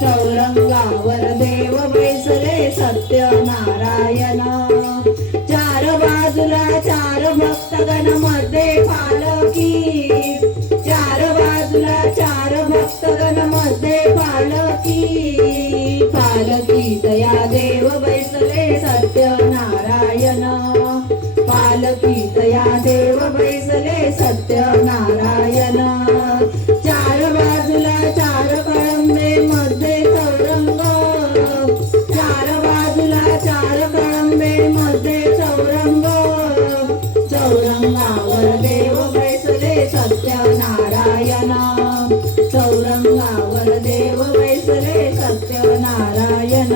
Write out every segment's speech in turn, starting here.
चौरंगावर देव बैसले सत्यनारायण। चार बाजूला चार भक्तगण मध्ये पालकी, चार बाजूला चार भक्तगण मध्ये पालकी, पालकीत या देव बैसले सत्यनारायण, पालकीत या देव बैसले सत्यनारायण। चार बाजूला चार कळंबे मध्ये चौरंग, चार बाजूला चार कळंबे मध्ये चौरंग, चौरंगावर देव बैसले सत्यनारायण, चौरंगावर देव बैसले सत्यनारायण।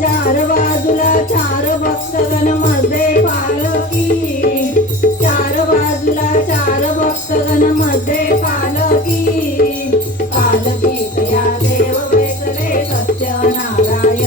चार बाजूला चार भक्तगण मध्ये पालकी, चार बाजूला चार भक्तगण मध्ये पालकी, पालकीत या देव बैसले सत्यनारायण,